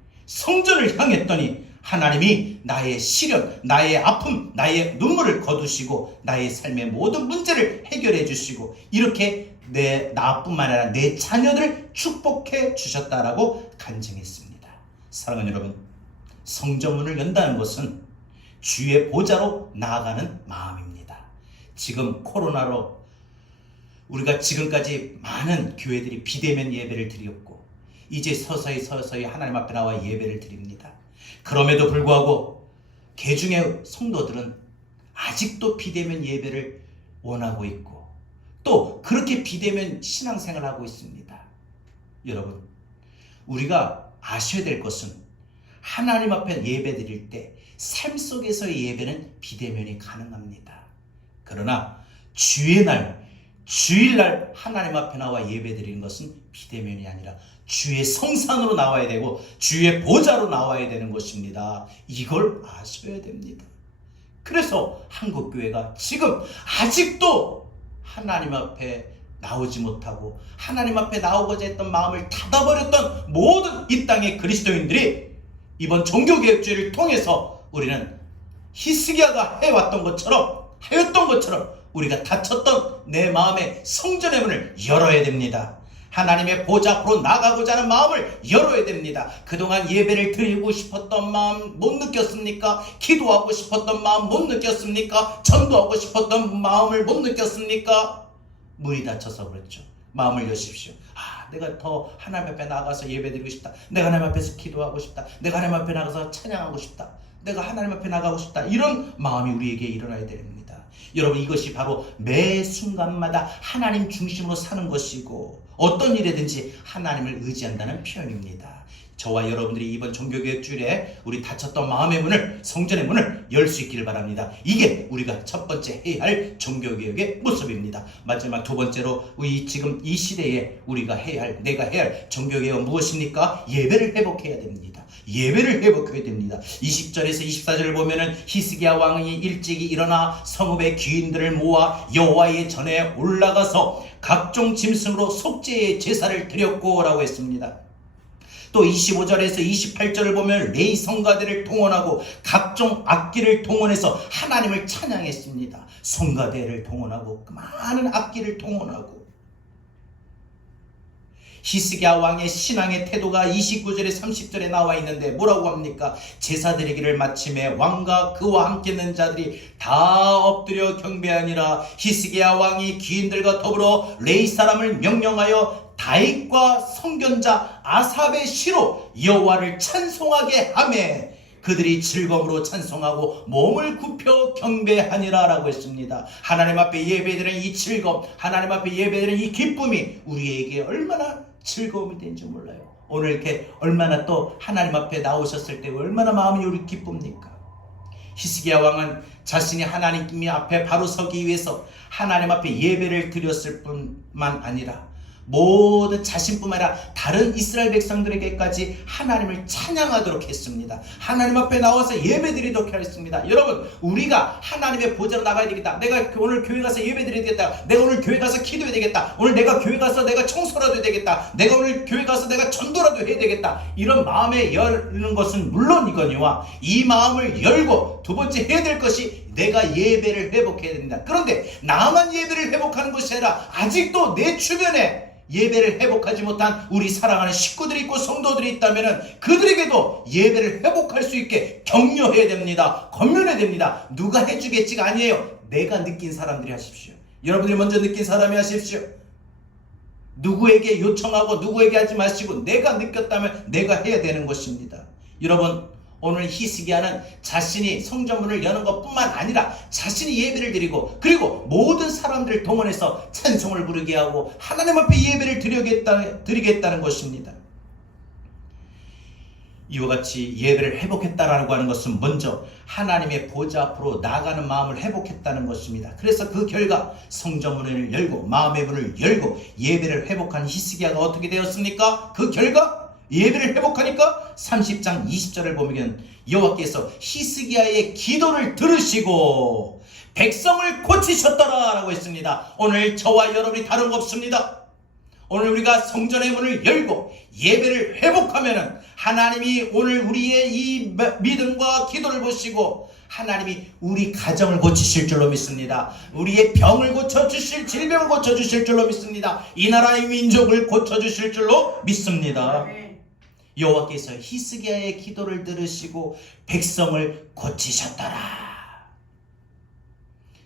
하나님이 나의 시련, 나의 아픔, 나의 눈물을 거두시고 나의 삶의 모든 문제를 해결해 주시고 이렇게 나뿐만 아니라 내 자녀들을 축복해 주셨다라고 간증했습니다. 사랑하는 여러분, 성전문을 연다는 것은 주의 보좌로 나아가는 마음입니다. 지금 코로나로 우리가 지금까지 많은 교회들이 비대면 예배를 드렸고 이제 서서히 하나님 앞에 나와 예배를 드립니다. 그럼에도 불구하고 개중의 성도들은 아직도 비대면 예배를 원하고 있고 또 그렇게 비대면 신앙생활을 하고 있습니다. 여러분, 우리가 아셔야 될 것은 하나님 앞에 예배 드릴 때 삶 속에서의 예배는 비대면이 가능합니다. 그러나 주일날 하나님 앞에 나와 예배 드리는 것은 비대면이 아니라 주의 성산으로 나와야 되고 주의 보좌로 나와야 되는 것입니다. 이걸 아셔야 됩니다. 그래서 한국교회가 지금 아직도 하나님 앞에 나오지 못하고 하나님 앞에 나오고자 했던 마음을 닫아버렸던 모든 이 땅의 그리스도인들이 이번 종교개혁주의를 통해서 우리는 히스기야가 해왔던 것처럼 하였던 것처럼 우리가 닫혔던 내 마음의 성전의 문을 열어야 됩니다. 하나님의 보좌 앞으로 나가고자 하는 마음을 열어야 됩니다. 그동안 예배를 드리고 싶었던 마음 못 느꼈습니까? 기도하고 싶었던 마음 못 느꼈습니까? 전도하고 싶었던 마음을 못 느꼈습니까? 문이 닫혀서 그렇죠. 마음을 여십시오. 내가 더 하나님 앞에 나가서 예배드리고 싶다. 내가 하나님 앞에서 기도하고 싶다. 내가 하나님 앞에 나가서 찬양하고 싶다. 내가 하나님 앞에 나가고 싶다. 이런 마음이 우리에게 일어나야 됩니다. 여러분, 이것이 바로 매 순간마다 하나님 중심으로 사는 것이고 어떤 일에든지 하나님을 의지한다는 표현입니다. 저와 여러분들이 이번 종교개혁주일에 우리 닫혔던 마음의 문을, 성전의 문을 열 수 있기를 바랍니다. 이게 우리가 첫 번째 해야 할 종교개혁의 모습입니다. 마지막 두 번째로 지금 이 시대에 우리가 내가 해야 할 종교개혁은 무엇입니까? 예배를 회복해야 됩니다. 예배를 회복해야 됩니다. 20절에서 24절을 보면은 히스기야 왕이 일찍이 일어나 성읍의 귀인들을 모아 여호와의 전에 올라가서 각종 짐승으로 속죄의 제사를 드렸고 라고 했습니다. 또 25절에서 28절을 보면 레위 성가대를 동원하고 각종 악기를 동원해서 하나님을 찬양했습니다. 성가대를 동원하고 많은 악기를 동원하고 히스기야 왕의 신앙의 태도가 29절에 30절에 나와 있는데 뭐라고 합니까? 제사 드리기를 마침에 왕과 그와 함께 있는 자들이 다 엎드려 경배하니라. 히스기야 왕이 귀인들과 더불어 레위 사람을 명령하여 다윗과 선견자 아삽의 시로 여호와를 찬송하게 하매 그들이 즐거움으로 찬송하고 몸을 굽혀 경배하니라 라고 했습니다. 하나님 앞에 예배드리는 이 즐거움, 하나님 앞에 예배드리는 이 기쁨이 우리에게 얼마나 즐거움이 되는지 몰라요. 오늘 이렇게 얼마나 또 하나님 앞에 나오셨을 때 얼마나 마음이 우리 기쁩니까? 히스기야 왕은 자신이 하나님 앞에 바로 서기 위해서 하나님 앞에 예배를 드렸을 뿐만 아니라 모든 자신뿐만 아니라 다른 이스라엘 백성들에게까지 하나님을 찬양하도록 했습니다. 하나님 앞에 나와서 예배드리도록 했습니다. 여러분, 우리가 하나님의 보좌로 나가야 되겠다. 내가 오늘 교회 가서 예배드려야 되겠다. 내가 오늘 교회 가서 기도해야 되겠다. 오늘 내가 교회 가서 내가 청소라도 해야 되겠다. 내가 오늘 교회 가서 내가 전도라도 해야 되겠다. 이런 마음에 열는 것은 물론이거니와 이 마음을 열고 두 번째 해야 될 것이 내가 예배를 회복해야 됩니다. 그런데 나만 예배를 회복하는 것이 아니라 아직도 내 주변에 예배를 회복하지 못한 우리 사랑하는 식구들이 있고 성도들이 있다면 그들에게도 예배를 회복할 수 있게 격려해야 됩니다. 권면해야 됩니다. 누가 해주겠지가 아니에요. 내가 느낀 사람들이 하십시오. 여러분들이 먼저 느낀 사람이 하십시오. 누구에게 요청하고 누구에게 하지 마시고 내가 느꼈다면 내가 해야 되는 것입니다. 여러분, 오늘 히스기야는 자신이 성전문을 여는 것뿐만 아니라 자신이 예배를 드리고 그리고 모든 사람들을 동원해서 찬송을 부르게 하고 하나님 앞에 예배를 드리겠다는 것입니다. 이와 같이 예배를 회복했다라고 하는 것은 먼저 하나님의 보좌 앞으로 나가는 마음을 회복했다는 것입니다. 그래서 그 결과 성전문을 열고 마음의 문을 열고 예배를 회복한 히스기야가 어떻게 되었습니까? 그 결과 예배를 회복하니까 30장 20절을 보면 여호와께서 히스기야의 기도를 들으시고 백성을 고치셨더라 라고 했습니다. 오늘 저와 여러분이 다른 거 없습니다. 오늘 우리가 성전의 문을 열고 예배를 회복하면 하나님이 오늘 우리의 이 믿음과 기도를 보시고 하나님이 우리 가정을 고치실 줄로 믿습니다. 우리의 병을 고쳐주실, 질병을 고쳐주실 줄로 믿습니다. 이 나라의 민족을 고쳐주실 줄로 믿습니다. 여호와께서 히스기야의 기도를 들으시고 백성을 고치셨더라.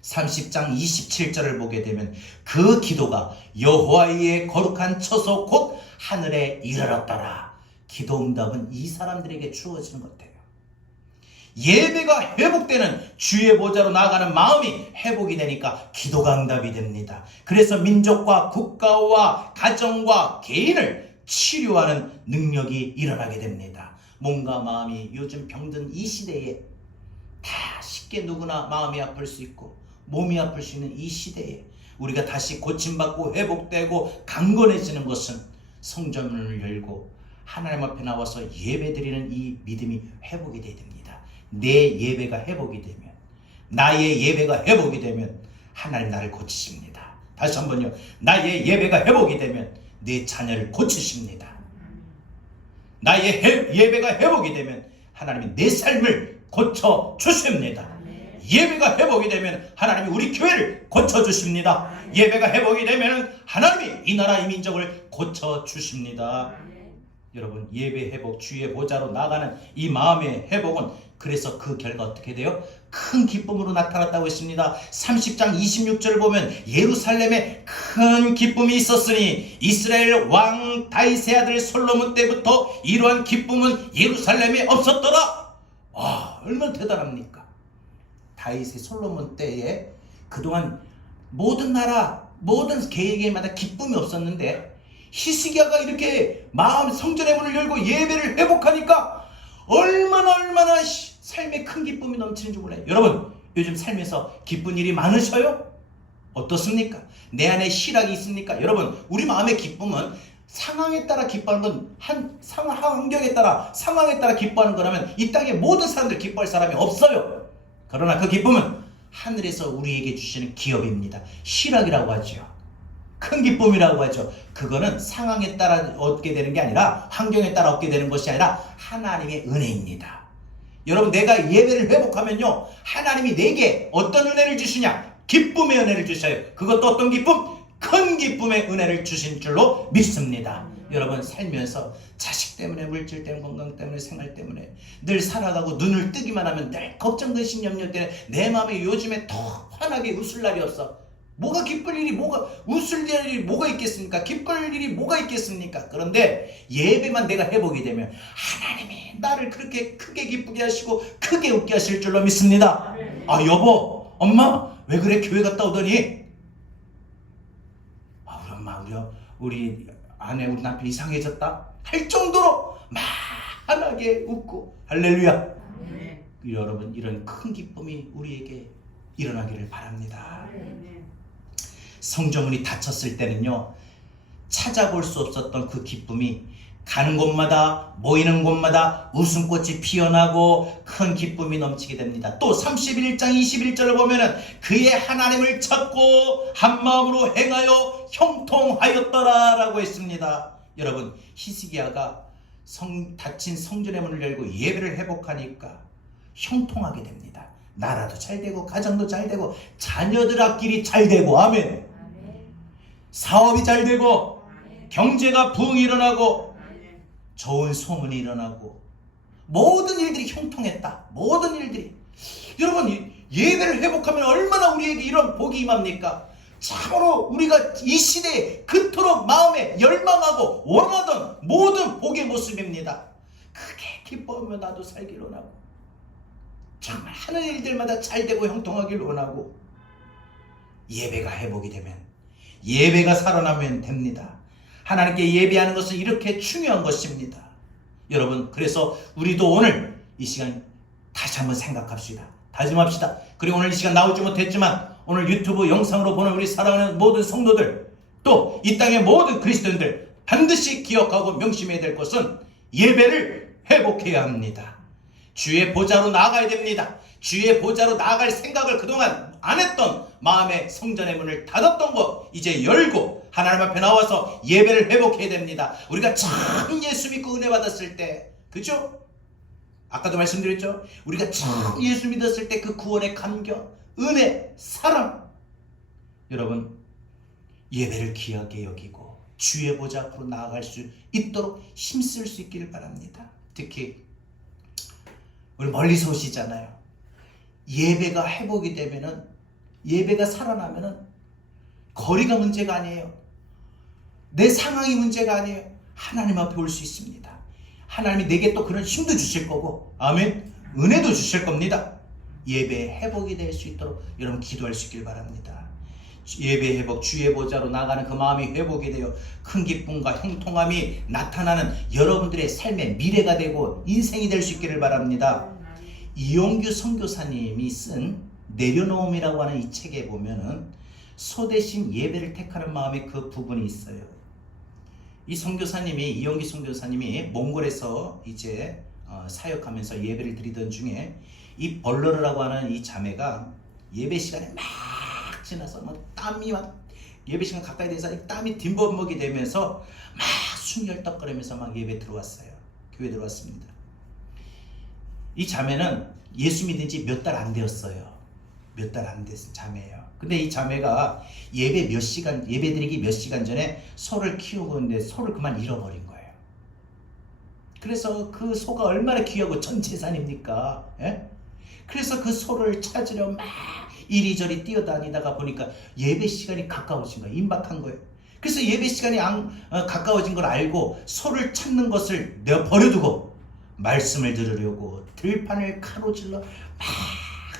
30장 27절을 보게 되면 그 기도가 여호와의 거룩한 처소 곧 하늘에 이르렀더라. 기도 응답은 이 사람들에게 주어지는 것 같아요. 예배가 회복되는 주의 보좌로 나아가는 마음이 회복이 되니까 기도가 응답이 됩니다. 그래서 민족과 국가와 가정과 개인을 치료하는 능력이 일어나게 됩니다. 몸과 마음이 요즘 병든 이 시대에 다 쉽게 누구나 마음이 아플 수 있고 몸이 아플 수 있는 이 시대에 우리가 다시 고침받고 회복되고 강건해지는 것은 성전문을 열고 하나님 앞에 나와서 예배드리는 이 믿음이 회복이 되어야 됩니다. 내 예배가 회복이 되면, 나의 예배가 회복이 되면 하나님 나를 고치십니다. 다시 한번요. 나의 예배가 회복이 되면 내 자녀를 고치십니다. 나의 예배가 회복이 되면 하나님이 내 삶을 고쳐주십니다. 예배가 회복이 되면 하나님이 우리 교회를 고쳐주십니다. 예배가 회복이 되면 하나님이 이 나라 이 민족을 고쳐주십니다. 여러분, 예배 회복, 주의 보좌로 나가는 이 마음의 회복은 그래서 그 결과 어떻게 돼요? 큰 기쁨으로 나타났다고 했습니다. 30장 26절을 보면 예루살렘에 큰 기쁨이 있었으니 이스라엘 왕 다윗의 아들 솔로몬 때부터 이러한 기쁨은 예루살렘에 없었더라. 와, 얼마나 대단합니까? 다윗의 솔로몬 때에 그동안 모든 나라 모든 계획에마다 기쁨이 없었는데 히스기야가 이렇게 마음 성전의 문을 열고 예배를 회복하니까 얼마나 삶에 큰 기쁨이 넘치는 줄 몰라요. 여러분, 요즘 삶에서 기쁜 일이 많으셔요? 어떻습니까? 내 안에 희락이 있습니까? 여러분, 우리 마음의 기쁨은 상황에 따라 기뻐하는 건 환경에 따라 상황에 따라 기뻐하는 거라면 이 땅에 모든 사람들 기뻐할 사람이 없어요. 그러나 그 기쁨은 하늘에서 우리에게 주시는 기업입니다. 희락이라고 하죠. 큰 기쁨이라고 하죠. 그거는 상황에 따라 얻게 되는 게 아니라 환경에 따라 얻게 되는 것이 아니라 하나님의 은혜입니다. 여러분, 내가 예배를 회복하면요, 하나님이 내게 어떤 은혜를 주시냐? 기쁨의 은혜를 주셔요. 그것도 어떤 기쁨? 큰 기쁨의 은혜를 주신 줄로 믿습니다. 여러분, 살면서 자식 때문에, 물질 때문에, 건강 때문에, 생활 때문에 늘 살아가고 눈을 뜨기만 하면 늘 걱정, 근심, 염려 때문에 내 마음에 요즘에 더 환하게 웃을 날이 없어. 뭐가 기쁠 일이, 웃을 일이 뭐가 있겠습니까? 기쁠 일이 뭐가 있겠습니까? 그런데 예배만 내가 회복이 되면 하나님이 나를 그렇게 크게 기쁘게 하시고 크게 웃게 하실 줄로 믿습니다. 아, 여보, 엄마, 왜 그래? 교회 갔다 오더니 우리 엄마, 우리 아내, 우리 남편 이상해졌다 할 정도로 환하게 웃고, 할렐루야. 여러분, 이런 큰 기쁨이 우리에게 일어나기를 바랍니다. 성전문이 닫혔을 때는요, 찾아볼 수 없었던 그 기쁨이 가는 곳마다, 모이는 곳마다 웃음꽃이 피어나고 큰 기쁨이 넘치게 됩니다. 또 31장 21절을 보면은 그의 하나님을 찾고 한마음으로 행하여 형통하였더라 라고 했습니다. 여러분, 히스기야가 닫힌 성전의 문을 열고 예배를 회복하니까 형통하게 됩니다. 나라도 잘 되고 가정도 잘 되고 자녀들 앞길이 잘 되고, 아멘. 사업이 잘 되고 경제가 부흥이 일어나고 좋은 소문이 일어나고 모든 일들이 형통했다. 모든 일들이. 여러분, 예배를 회복하면 얼마나 우리에게 이런 복이 임합니까? 참으로 우리가 이 시대에 그토록 마음에 열망하고 원하던 모든 복의 모습입니다. 크게 기뻐하며 나도 살길 원하고 정말 하는 일들마다 잘 되고 형통하길 원하고, 예배가 회복이 되면, 예배가 살아나면 됩니다. 하나님께 예배하는 것은 이렇게 중요한 것입니다. 여러분, 그래서 우리도 오늘 이 시간 다시 한번 생각합시다. 다짐합시다. 그리고 오늘 이 시간 나오지 못했지만 오늘 유튜브 영상으로 보는 우리 사랑하는 모든 성도들, 또 이 땅의 모든 그리스도인들 반드시 기억하고 명심해야 될 것은 예배를 회복해야 합니다. 주의 보좌로 나아가야 됩니다. 주의 보좌로 나아갈 생각을 그동안 안 했던 마음의 성전의 문을 닫았던 것 이제 열고 하나님 앞에 나와서 예배를 회복해야 됩니다. 우리가 참 예수 믿고 은혜 받았을 때, 그죠? 아까도 말씀드렸죠? 우리가 참 예수 믿었을 때 그 구원의 감격, 은혜, 사랑, 여러분, 예배를 귀하게 여기고 주의 보좌 앞으로 나아갈 수 있도록 힘쓸 수 있기를 바랍니다. 특히 우리 멀리서 오시잖아요. 예배가 회복이 되면은, 예배가 살아나면은 거리가 문제가 아니에요. 내 상황이 문제가 아니에요. 하나님 앞에 올 수 있습니다. 하나님이 내게 또 그런 힘도 주실 거고, 아멘, 은혜도 주실 겁니다. 예배 회복이 될 수 있도록 여러분 기도할 수 있길 바랍니다. 예배 회복, 주의 보좌로 나가는 그 마음이 회복이 되어 큰 기쁨과 형통함이 나타나는 여러분들의 삶의 미래가 되고 인생이 될 수 있기를 바랍니다. 이용규 선교사님이 쓴 내려놓음이라고 하는 이 책에 보면은 소 대신 예배를 택하는 마음의 그 부분이 있어요. 이 선교사님이, 이용규 선교사님이 몽골에서 이제 사역하면서 예배를 드리던 중에 이 벌러르라고 하는 이 자매가 예배 시간에 막 지나서 막 땀이 막 예배 시간 가까이 돼서 땀이 뒷범벅이 되면서 막 숨이 헐떡거리면서 막 예배 들어왔어요. 교회 들어왔습니다. 이 자매는 예수 믿은 지 몇 달 안 되었어요. 몇 달 안 됐은 자매예요. 근데 이 자매가 예배 드리기 몇 시간 전에 소를 키우고 있는데 소를 그만 잃어버린 거예요. 그래서 그 소가 얼마나 귀하고 전 재산입니까? 예? 그래서 그 소를 찾으려 막 이리저리 뛰어다니다가 보니까 예배 시간이 가까워진 거예요. 임박한 거예요. 그래서 예배 시간이 가까워진 걸 알고 소를 찾는 것을 내가 버려두고 말씀을 들으려고 들판을 가로질러 막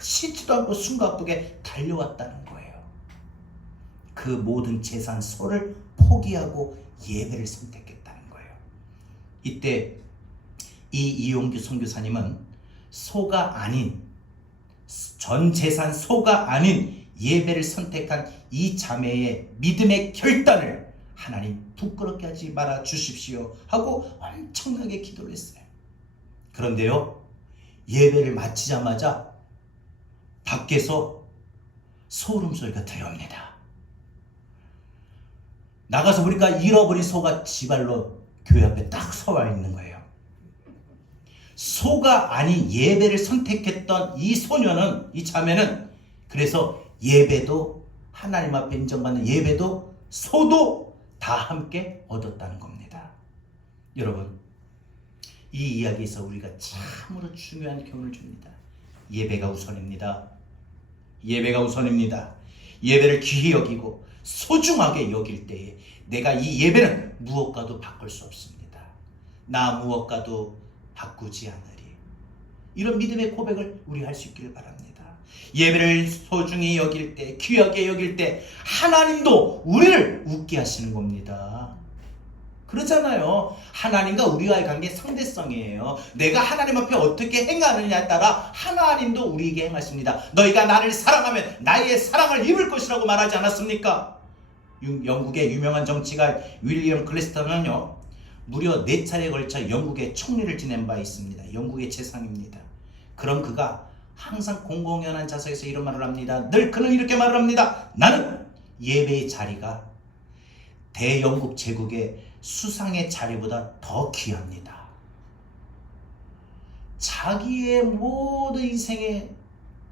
씻지도 않고 숨가쁘게 달려왔다는 거예요. 그 모든 재산 소를 포기하고 예배를 선택했다는 거예요. 이때 이 이용규 선교사님은 소가 아닌, 전 재산 소가 아닌 예배를 선택한 이 자매의 믿음의 결단을 하나님 부끄럽게 하지 말아 주십시오 하고 엄청나게 기도를 했어요. 그런데요, 예배를 마치자마자 밖에서 소름 소리가 들려옵니다. 나가서 보니까 잃어버린 소가 지발로 교회 앞에 딱 서와 있는 거예요. 소가 아닌 예배를 선택했던 이 소녀는, 이 자매는 그래서 예배도, 하나님 앞에 인정받는 예배도 소도 다 함께 얻었다는 겁니다. 여러분, 이 이야기에서 우리가 참으로 중요한 교훈을 줍니다. 예배가 우선입니다. 예배가 우선입니다. 예배를 귀히 여기고 소중하게 여길 때에 내가 이 예배는 무엇과도 바꿀 수 없습니다. 나 무엇과도 바꾸지 않으리. 이런 믿음의 고백을 우리 할 수 있기를 바랍니다. 예배를 소중히 여길 때, 귀하게 여길 때 하나님도 우리를 웃게 하시는 겁니다. 그렇잖아요. 하나님과 우리와의 관계 상대성이에요. 내가 하나님 앞에 어떻게 행하느냐에 따라 하나님도 우리에게 행하십니다. 너희가 나를 사랑하면 나의 사랑을 입을 것이라고 말하지 않았습니까? 영국의 유명한 정치가 윌리엄 클리스턴은요, 무려 4차례에 걸쳐 영국의 총리를 지낸 바 있습니다. 영국의 재상입니다. 그럼 그가 항상 공공연한 자세에서 이런 말을 합니다. 늘 그는 이렇게 말을 합니다. 나는 예배의 자리가 대영국 제국의 수상의 자리보다 더 귀합니다. 자기의 모든 인생의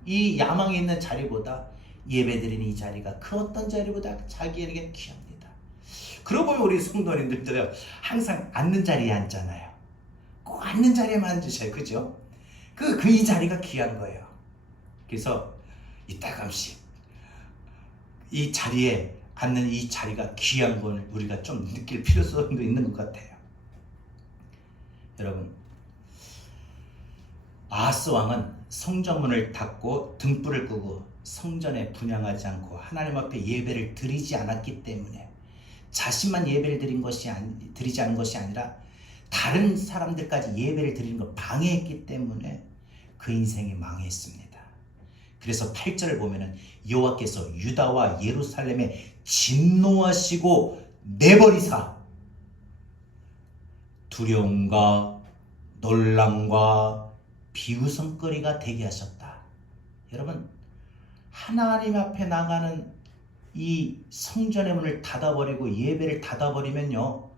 이 야망에 있는 자리보다 예배드리는 이 자리가 그 어떤 자리보다 자기에게 귀합니다. 그러고 보면 우리 성도님들도 항상 앉는 자리에 앉잖아요. 꼭 앉는 자리에만 앉으셔요. 그죠? 이 자리가 귀한 거예요. 그래서 이따금씩 이 자리에 앉는 이 자리가 귀한 걸 우리가 좀 느낄 필요성도 있는 것 같아요. 여러분, 아하스 왕은 성전문을 닫고 등불을 끄고 성전에 분향하지 않고 하나님 앞에 예배를 드리지 않았기 때문에, 자신만 예배를 드리지 않은 것이 아니라 다른 사람들까지 예배를 드리는 걸 방해했기 때문에 그 인생이 망했습니다. 그래서 8절을 보면은 여호와께서 유다와 예루살렘에 진노하시고 내버리사 두려움과 놀람과 비웃음거리가 되게 하셨다. 여러분, 하나님 앞에 나가는 이 성전의 문을 닫아버리고 예배를 닫아버리면요,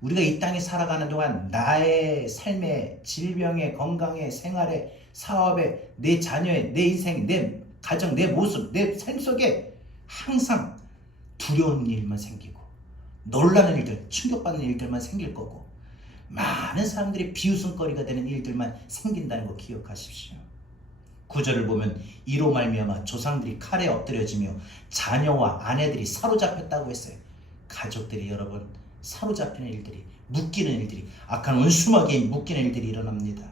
우리가 이 땅에 살아가는 동안 나의 삶에, 질병에, 건강에, 생활에, 사업에, 내 자녀의, 내 인생, 내 가정, 내 모습, 내 삶 속에 항상 두려운 일만 생기고 놀라는 일들, 충격받는 일들만 생길 거고 많은 사람들이 비웃음거리가 되는 일들만 생긴다는 거 기억하십시오. 9절을 보면 이로 말미암아 조상들이 칼에 엎드려지며 자녀와 아내들이 사로잡혔다고 했어요. 가족들이 여러분 사로잡히는 일들이, 묶이는 일들이, 악한 원수마귀에 묶이는 일들이 일어납니다.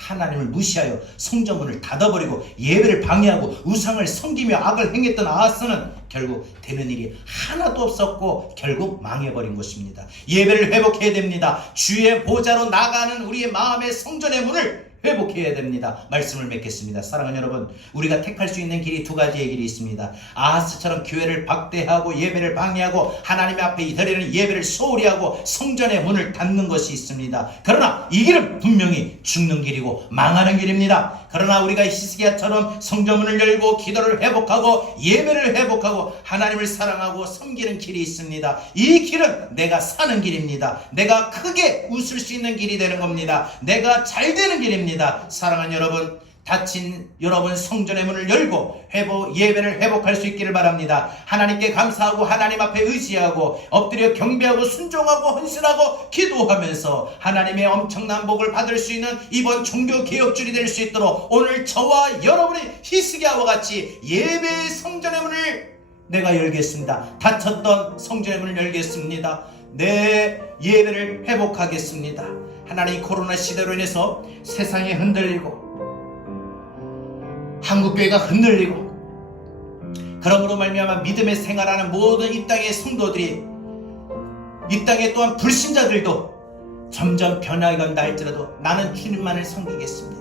하나님을 무시하여 성전문을 닫아버리고 예배를 방해하고 우상을 섬기며 악을 행했던 아하스는 결국 되는 일이 하나도 없었고 결국 망해버린 것입니다. 예배를 회복해야 됩니다. 주의 보좌로 나가는 우리의 마음의 성전의 문을 회복해야 됩니다. 말씀을 맺겠습니다. 사랑하는 여러분, 우리가 택할 수 있는 길이 두 가지의 길이 있습니다. 아하스처럼 교회를 박대하고 예배를 방해하고 하나님 앞에 드리는 예배를 소홀히 하고 성전의 문을 닫는 것이 있습니다. 그러나 이 길은 분명히 죽는 길이고 망하는 길입니다. 그러나 우리가 히스기야처럼 성전문을 열고 기도를 회복하고 예배를 회복하고 하나님을 사랑하고 섬기는 길이 있습니다. 이 길은 내가 사는 길입니다. 내가 크게 웃을 수 있는 길이 되는 겁니다. 내가 잘 되는 길입니다. 사랑하는 여러분, 닫힌 여러분 성전의 문을 열고 예배를 회복할 수 있기를 바랍니다. 하나님께 감사하고 하나님 앞에 의지하고 엎드려 경배하고 순종하고 헌신하고 기도하면서 하나님의 엄청난 복을 받을 수 있는 이번 종교개혁주일이 될 수 있도록 오늘 저와 여러분이 히스기야와 같이 예배의 성전의 문을 내가 열겠습니다. 닫혔던 성전의 문을 열겠습니다. 내 예배를 회복하겠습니다. 하나님, 코로나 시대로 인해서 세상이 흔들리고 한국교회가 흔들리고 그러므로 말미암아 믿음의 생활하는 모든 이 땅의 성도들이, 이 땅에 또한 불신자들도 점점 변화해 간다 할지라도 나는 주님만을 섬기겠습니다.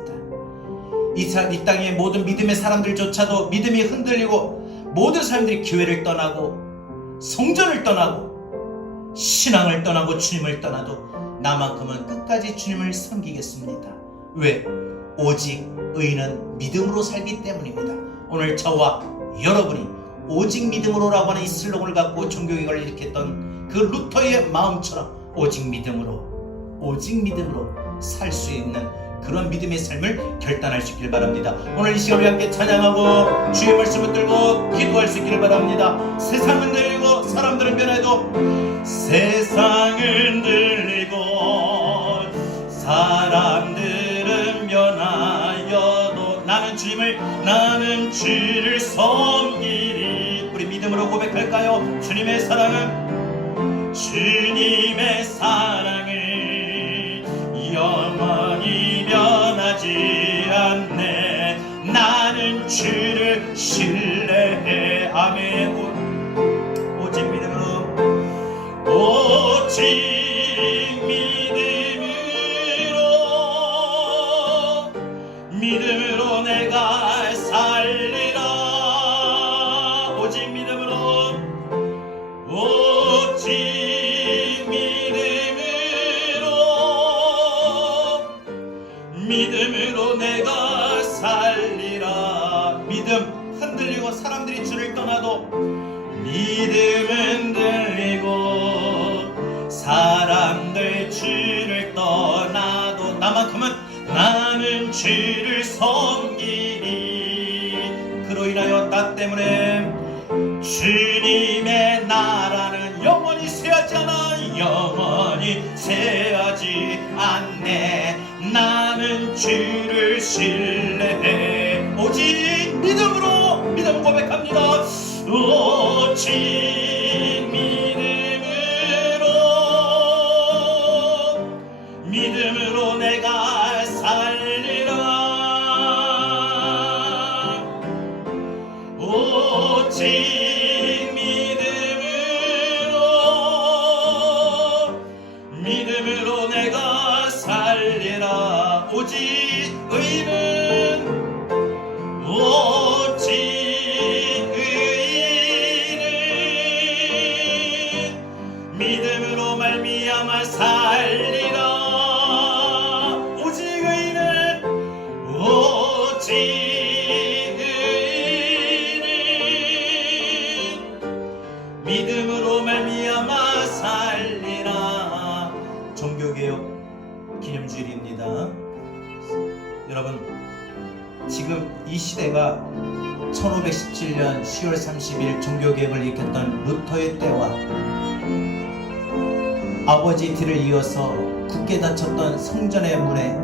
이 땅의 모든 믿음의 사람들조차도 믿음이 흔들리고 모든 사람들이 교회를 떠나고 성전을 떠나고 신앙을 떠나고 주님을 떠나도 나만큼은 끝까지 주님을 섬기겠습니다. 왜? 오직 의인은 믿음으로 살기 때문입니다. 오늘 저와 여러분이 오직 믿음으로라고 하는 이 슬로건을 갖고 종교개혁을 일으켰던 그 루터의 마음처럼 오직 믿음으로 살 수 있는 그런 믿음의 삶을 결단할 수 있기를 바랍니다. 오늘 이 시간 우리 함께 찬양하고 주의 말씀을 들고 기도할 수 있기를 바랍니다. 세상은 들리고 사람들은 변해도, 세상은 들리고 사람들은 변하여도 나는 주를 섬기리. 우리 믿음으로 고백할까요? 주님의 사랑은 영원히 변하지 않네. 나는 주를 신뢰해. 아멘. 오직 믿음으로 내가 살리라. 오직 믿음으로 내가 살리라. 믿음 흔들리고 사람들이 주를 떠나도, 믿음 흔들리고 사람들 주를 떠나도 나만큼은 나는 주를 섬기리. 그로 인하여 나 때문에 주님의 나라는 영원히 쇠하지 않아. 영원히 쇠하지 않네. 나는 주를 신뢰해. 오직 믿음 고백합니다. 오직 믿음으로 내가 살리라. 오직 믿음으로 내가 살리라. 오직 의인은 믿음으로 말미암아 살리라. 오직 의인은 믿음으로 말미암아 살리라. 종교개혁 기념주일입니다. 여러분, 지금 이 시대가 1517년 10월 30일 종교개혁을 일으켰던 루터의 때와 아버지의 뒤를 이어서 굳게 닫혔던 성전의 문에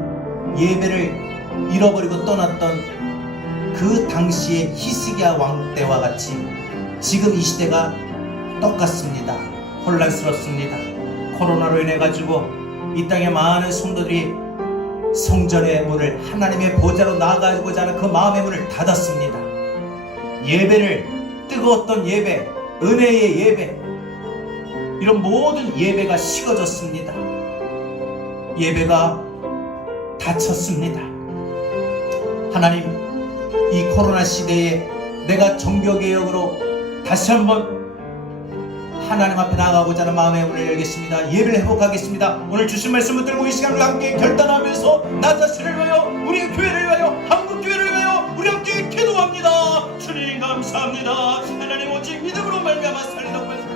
예배를 잃어버리고 떠났던 그 당시의 히스기야 왕 때와 같이 지금 이 시대가 똑같습니다. 혼란스럽습니다. 코로나로 인해 가지고 이 땅에 많은 성도들이 성전의 문을, 하나님의 보좌로 나아가고자 하는 그 마음의 문을 닫았습니다. 예배를, 뜨거웠던 예배, 은혜의 예배, 이런 모든 예배가 식어졌습니다. 예배가 닫혔습니다. 하나님, 이 코로나 시대에 내가 종교개혁으로 다시 한번 하나님 앞에 나아가고자 하는 마음의 문을 열겠습니다. 예배를 회복하겠습니다. 오늘 주신 말씀을 들고 이 시간을 함께 결단하면서 나 자신을 위하여, 우리 교회를 위하여, 한국교회를 위하여 우리 함께 기도합니다. 주님 감사합니다. 하나님, 오직 믿음으로 말미암아 살리라고 말씀하셨습니다.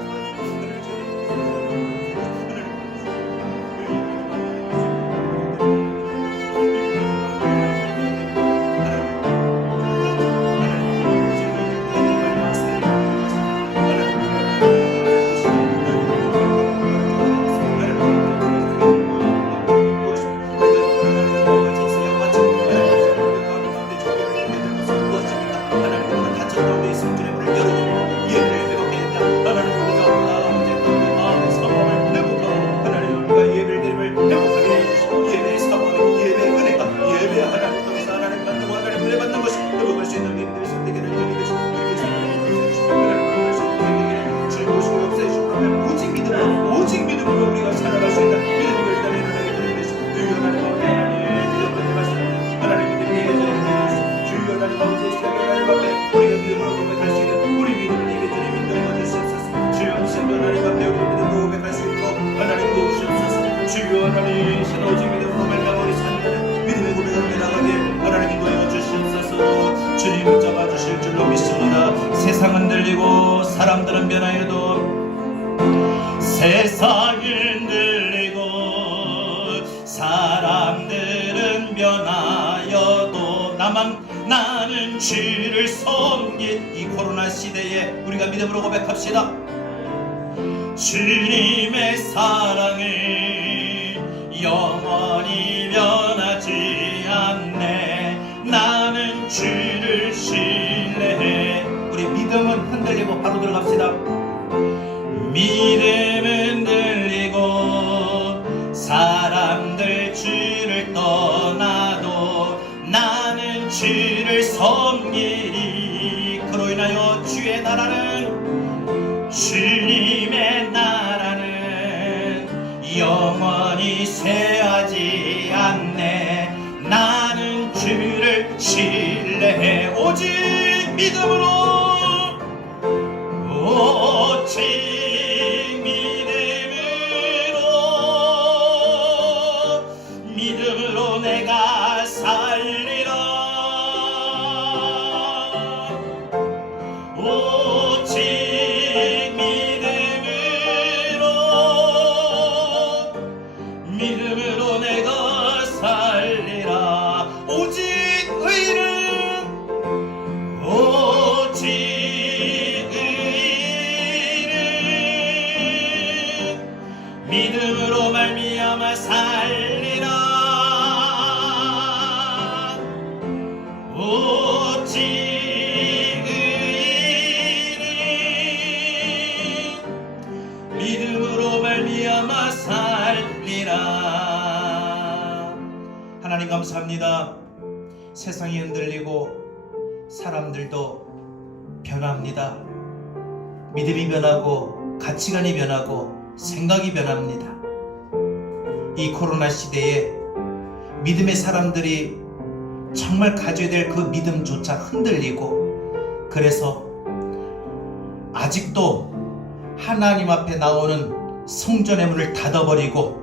주님 잡아주실 줄로 믿습니다. 세상은 들리고 사람들은 변하여도, 세상은 들리고 사람들은 변하여도 나는 주를 섬긴 이 코로나 시대에 우리가 믿음으로 고백합시다. 주님의 사랑을 영원히 변하지 않네. 나는 주를 신뢰해. 우리 믿음은 흔들리고 바로 들어갑시다. 믿음은 흔들리고 사람들 주를 떠나도 나는 주를 섬기리. 그로 인하여 주의 나라는, 주님의 나라는 영원히 쇠하지 않네. 나는 주를 신뢰해. 오직 믿음으로, 오직 믿음으로 내가 살리라. 오직 믿음으로 내가 살리라. 오직 의는, 오직 의는 믿음으로 말미암아 살리라. 오직 의는 믿음으로 말미암아 살리라. 하나님 감사합니다. 세상이 흔들리고 사람들도 변합니다. 믿음이 변하고 가치관이 변하고 생각이 변합니다. 이 코로나 시대에 믿음의 사람들이 정말 가져야 될 그 믿음조차 흔들리고, 그래서 아직도 하나님 앞에 나오는 성전의 문을 닫아버리고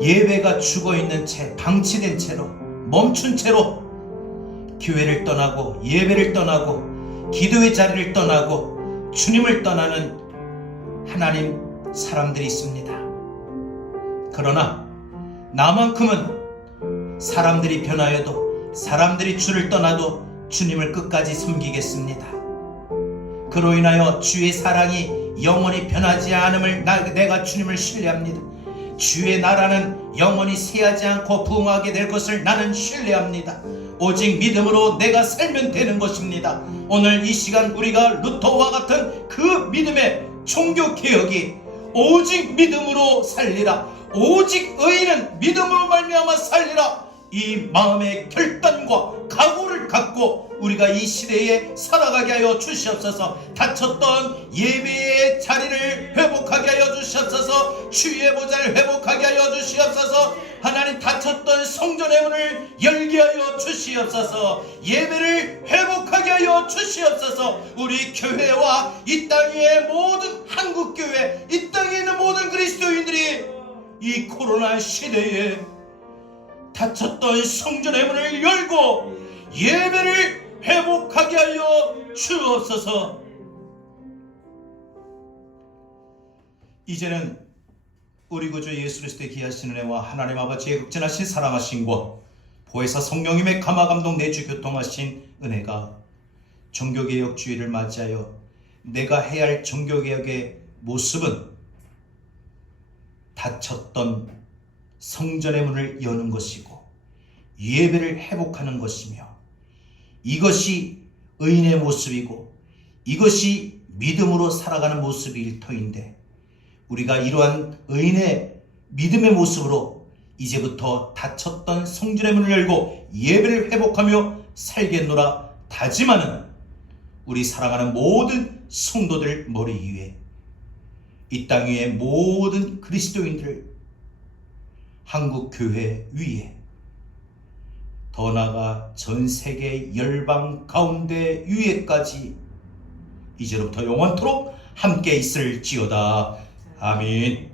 예배가 죽어있는 채, 방치된 채로, 멈춘 채로 교회를 떠나고 예배를 떠나고 기도의 자리를 떠나고 주님을 떠나는 하나님 사람들이 있습니다. 그러나 나만큼은 사람들이 변하여도, 사람들이 주를 떠나도 주님을 끝까지 섬기겠습니다. 그로 인하여 주의 사랑이 영원히 변하지 않음을 내가 주님을 신뢰합니다. 주의 나라는 영원히 쇠하지 않고 부흥하게 될 것을 나는 신뢰합니다. 오직 믿음으로 내가 살면 되는 것입니다. 오늘 이 시간 우리가 루터와 같은 그 믿음의 종교개혁이 오직 믿음으로 살리라, 오직 의인은 믿음으로 말미암아 살리라. 이 마음의 결단과 각오를 갖고 우리가 이 시대에 살아가게 하여 주시옵소서. 다쳤던 예배의 자리를 회복하게 하여 주시옵소서. 주의 보좌를 회복하게 하여 주시옵소서. 하나님, 다쳤던 성전의 문을 열게 하여 주시옵소서. 예배를 회복하게 하여 주시옵소서. 우리 교회와 이 땅의 모든 한국교회, 이 땅에 있는 모든 그리스도인들이 이 코로나 시대에 닫혔던 성전의 문을 열고 예배를 회복하게 하여 주옵소서. 이제는 우리 구주 예수 그리스도의 귀하신 은혜와 하나님 아버지의 극진하신 사랑하심과 보혜사 성령님의 감화감동 내주 교통하신 은혜가 종교개혁주의를 맞이하여 내가 해야 할 종교개혁의 모습은 닫혔던 성전의 문을 여는 것이고 예배를 회복하는 것이며, 이것이 의인의 모습이고 이것이 믿음으로 살아가는 모습일 터인데, 우리가 이러한 의인의 믿음의 모습으로 이제부터 닫혔던 성전의 문을 열고 예배를 회복하며 살겠노라 다짐하는 우리 사랑하는 모든 성도들 머리 위에, 이 땅 위의 모든 그리스도인들, 한국교회 위에, 더 나아가 전 세계 열방 가운데 위에까지 이제로부터 영원토록 함께 있을지어다. 아멘.